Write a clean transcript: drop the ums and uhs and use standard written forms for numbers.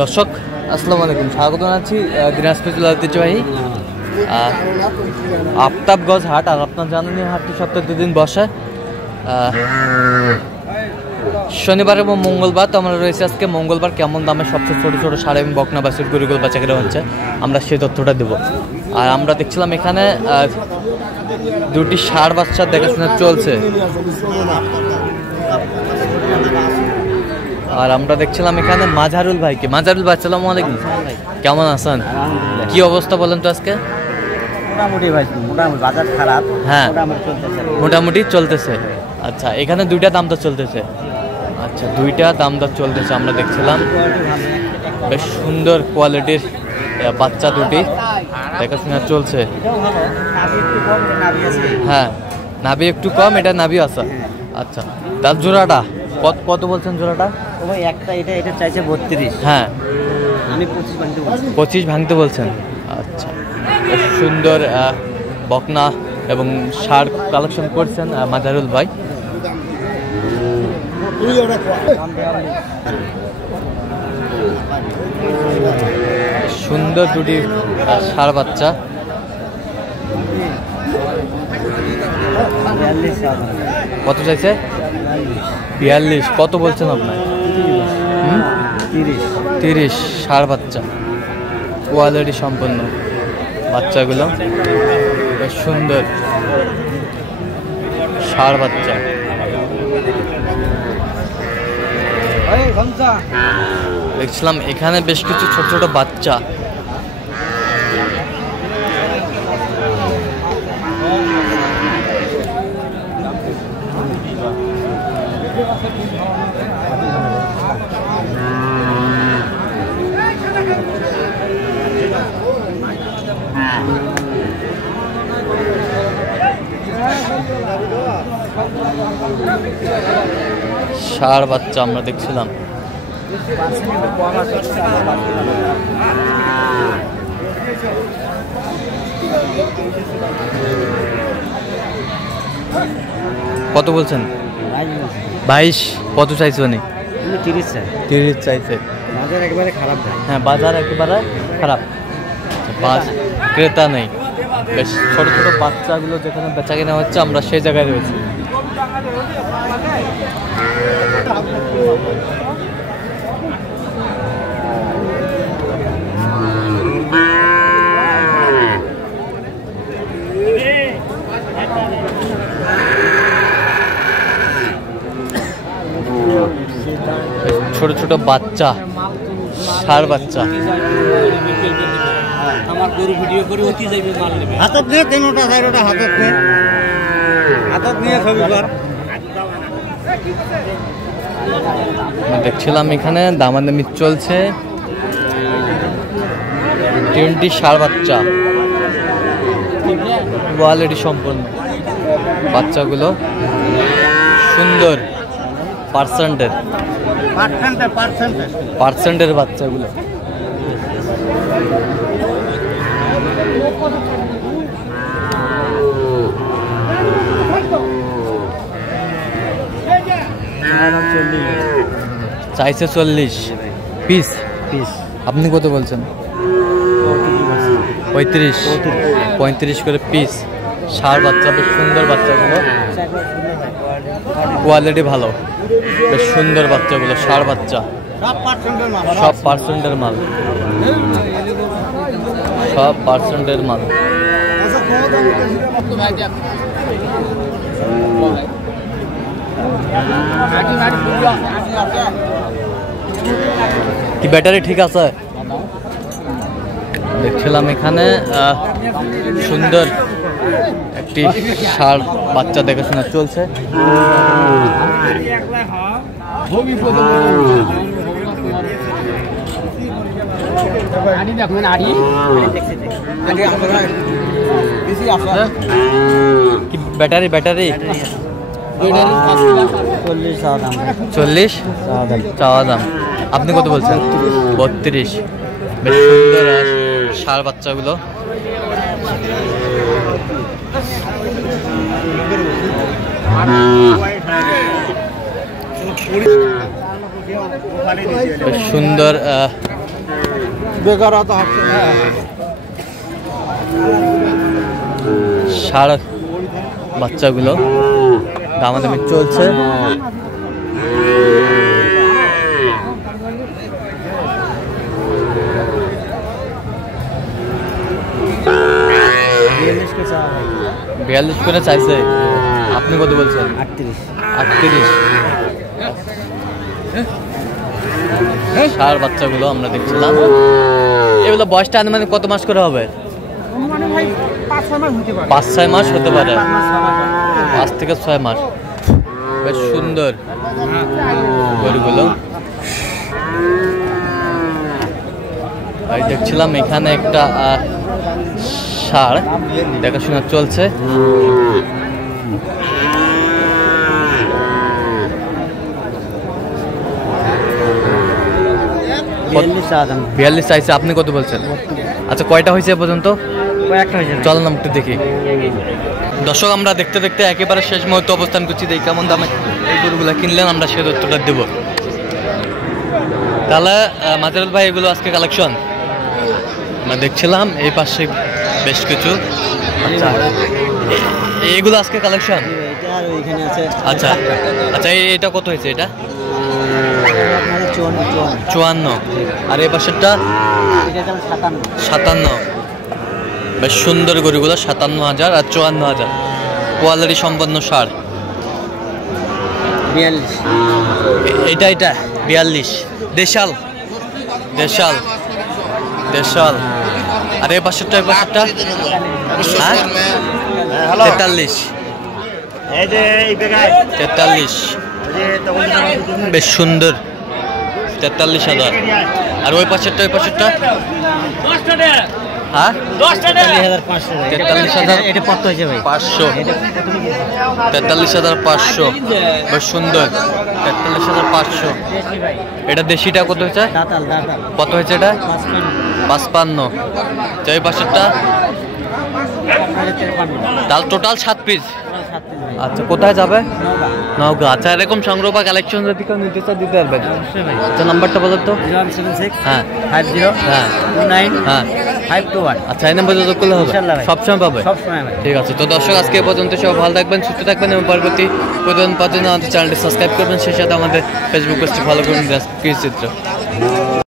দর্শক আসসালামু আলাইকুম, স্বাগত জানাচ্ছি দিনাজপুর জেলার ঐতিহ্যবাহী আফতাবগঞ্জ হাট। আর আপনার জানেন এই হাটটি সপ্তাহে 2 দিন বসে, শনিবার এবং মঙ্গলবার। তো আমরা রয়েছে আজকে মঙ্গলবার। কেমন দামে সবচেয়ে ছোটো ছোটো ষাঁড় এবং বকনা বাছুর গরুগুলো বেচা কেনা হচ্ছে আমরা সেই তথ্যটা দেবো। আর আমরা দেখছিলাম এখানে 2টি ষাঁড় বাচ্চা দেখাশোনা চলছে। আর আমরা দেখছিলাম এখানে মাজারুল ভাইকে। মাজারুল ভাই আসসালামু আলাইকুম, কেমন আছেন? কি অবস্থা বলেন তো আজকে? মোটামুটি ভাই, মোটামুটি বাজার খারাপ। হ্যাঁ, মোটামুটি চলতেছে। আচ্ছা, এখানে 2টা দাম দর চলতেছে। আচ্ছা, 2টা দাম দর চলতেছে। আমরা দেখছিলাম বেশ সুন্দর কোয়ালিটির বাচ্চা 2টি দেখাশোনা চলছে। হ্যাঁ, নাভি একটু কম, এটা নাভি আছে। আচ্ছা, তার জোড়াটা কত বলছেন? জোড়াটা এটা চাইছে 32। হ্যাঁ, আমি 25 ভাঙতে বলছি। 25 ভাঙতে বলছেন। আচ্ছা, বেশ সুন্দর বকনা এবং ষাঁড় কালেকশন করছেন মাজারুল ভাই। সুন্দর 2টি ষাঁড় বাচ্চা। কত চাইছে? 42। কত বলছেন আপনার? 30। ষাঁড় বাচ্চা, কোয়ালিটি সম্পন্ন বাচ্চাগুলো, বেশ সুন্দর ষাঁড় বাচ্চা। দেখছিলাম এখানে বেশ কিছু ছোট ছোট বাচ্চা। ষাঁড় বাচ্চা আমরা দেখছিলাম। কত বলছেন? 22। কত চাইছে? 30 চাইছে। বাজার একেবারে খারাপ। হ্যাঁ, বাজার একেবারে খারাপ, ক্রেতা নেই। বেশ ছোট ছোট বাচ্চাগুলো যেখানে বেচা কেনা হচ্ছে আমরা সেই জায়গায় রয়েছি। ছোট ছোট বাচ্চা, ষাঁড় বাচ্চা। আমার গরু ভিডিও করে অতি যাইবে, মাল নেবে হাতত নিয়ে 3টা 4টা হাতত নিয়ে ছবি কর। দেখছিলাম এখানে দামাদামি চলছে। 3টি ষাঁড় বাচ্চা, কোয়ালিটি সম্পন্ন বাচ্চাগুলো, সুন্দর পার্সেন্টের বাচ্চাগুলো। চাইছে 40 পিস। আপনি কত বলছেন? 35 করে পিস। ষাঁড় বাচ্চা, বেশ সুন্দর বাচ্চাগুলো, কোয়ালিটি ভালো, বেশ সুন্দর বাচ্চাগুলো। ষাঁড় বাচ্চা সব পার্সেন্টের মাল, সব পার্সেন্টের মাল। কি ব্যাটারি ঠিক আছে? দেখছিলাম এখানে সুন্দর একটি ষাঁড় বাচ্চা দেখাশোনা চলছে। ব্যাটারি 40 চাওয়া দাম। আপনি কত বলছেন? 32। বেশ সুন্দর ষাঁড় বাচ্চাগুলো। বেশ সুন্দর ষাঁড় বাচ্চাগুলো দামাদামি চলছে। বিয়াল্লিশ করে চাইছে, আপনি কত বলছেন? 38। ষাঁড় বাচ্চাগুলো আমরা দেখছিলাম, এগুলো বয়সটা আনুমানিক কত মাস করে হবে? 5-6 মাস হতে পারে, 5 থেকে 6 মাস। বেশ সুন্দর গরুগুলো। দেখছিলাম এখানে একটা ষাঁড় দেখাশোনা চলছে। বিয়াল্লিশ চাইছে, আপনি কত বলছেন? আচ্ছা, কয়টা হয়েছে এ পর্যন্ত? চল না একটু দেখি। দর্শক, আমরা দেখতে দেখতে একেবারে শেষ মুহূর্তে অবস্থান করছি। দেখি কেমন দামে এই গরুগুলো কিনলেন, আমরা সে তথ্যটা দেব। তাহলে মাজারুল ভাই, এগুলো আজকে কালেকশন আমরা দেখছিলাম এই পাশে বেশ কিছু। আচ্ছা, এইগুলো আজকে কালেকশন। আচ্ছা আচ্ছা, এটা কত হয়েছে? এটা 54। আর এই পাশেরটা 57। বেশ সুন্দর গরুগুলো, 57,000 আর 54,000। কোয়ালিটি সম্পন্ন ষাঁড়। 42। এটা 42। দেশাল। আর এই পাশেরটা 43। বেশ সুন্দর, 43,000। আর ওই পাশেরটা হ্যাঁ 43,500। 43,500। বেশ সুন্দর, 43,500। এটা দেশিটা কত হয়েছে? কত হয়েছে এটা? 55। এই পাশেরটা তাহলে টোটাল 7 পিস। আচ্ছা, কোথায় যাবে? নওগাঁ। আচ্ছা, এরকম সংগ্রহ বা কালেকশন যদি কেউ নিতে চায় দিতে পারবেন? আচ্ছা, নাম্বারটা বলো তো। 0176 হ্যাঁ 50 হ্যাঁ 29 হ্যাঁ 521। আচ্ছা, এই নাম্বার যোগাযোগ করলে হবে? সবসময় পাবে? ঠিক আছে। তো দর্শক, আজকে এ পর্যন্ত। সব ভালো থাকবেন, সুস্থ থাকবেন এবং পরবর্তী প্রতিদিন পাওয়ার জন্য আমাদের চ্যানেলটি সাবস্ক্রাইব করবেন। সেই সাথে আমাদের ফেসবুক পেজটি ফলো করবেন। কৃষি চিত্র।